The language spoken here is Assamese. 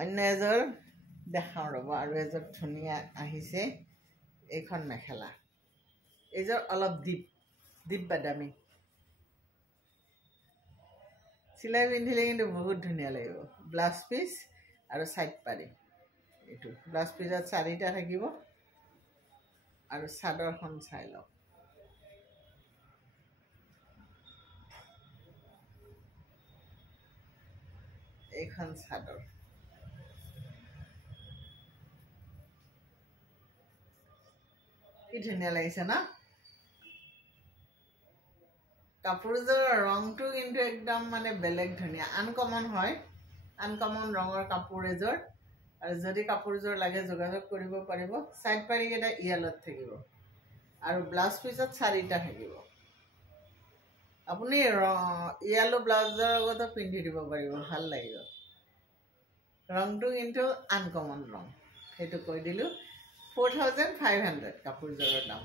অন্য এযোৰ দেখাওঁ ৰ'ব আৰু এযোৰ ধুনীয়া আহিছে এইখন মেখেলা এইযোৰ অলপ দীপ বাদামী চিলাই পিন্ধিলে কিন্তু বহুত ধুনীয়া লাগিব ব্লাউজ পিচ আৰু সাইড পাৰি এইটো ব্লাউজ পিচত 4টা থাকিব আৰু চাদৰখন চাই লওক এইখন চাদৰ কি ধুনীয়া লাগিছে না কাপোৰযোৰ ৰংটো কিন্তু একদম মানে বেলেগ ধুনীয়া আনকমন হয় আনকমন ৰঙৰ কাপোৰ এযোৰ আৰু যদি কাপোৰযোৰ লাগে যোগাযোগ কৰিব পাৰিব সাইড পাৰি এটা ইয়েলত থাকিব আৰু ব্লাউজ পিচত 4টা থাকিব আপুনি ইয়েলো ব্লাউজৰ লগতো পিন্ধি দিব পাৰিব ভাল লাগিব ৰংটো কিন্তু আনকমন ৰং সেইটো কৈ দিলোঁ 4500 কাপোৰযোৰৰ দাম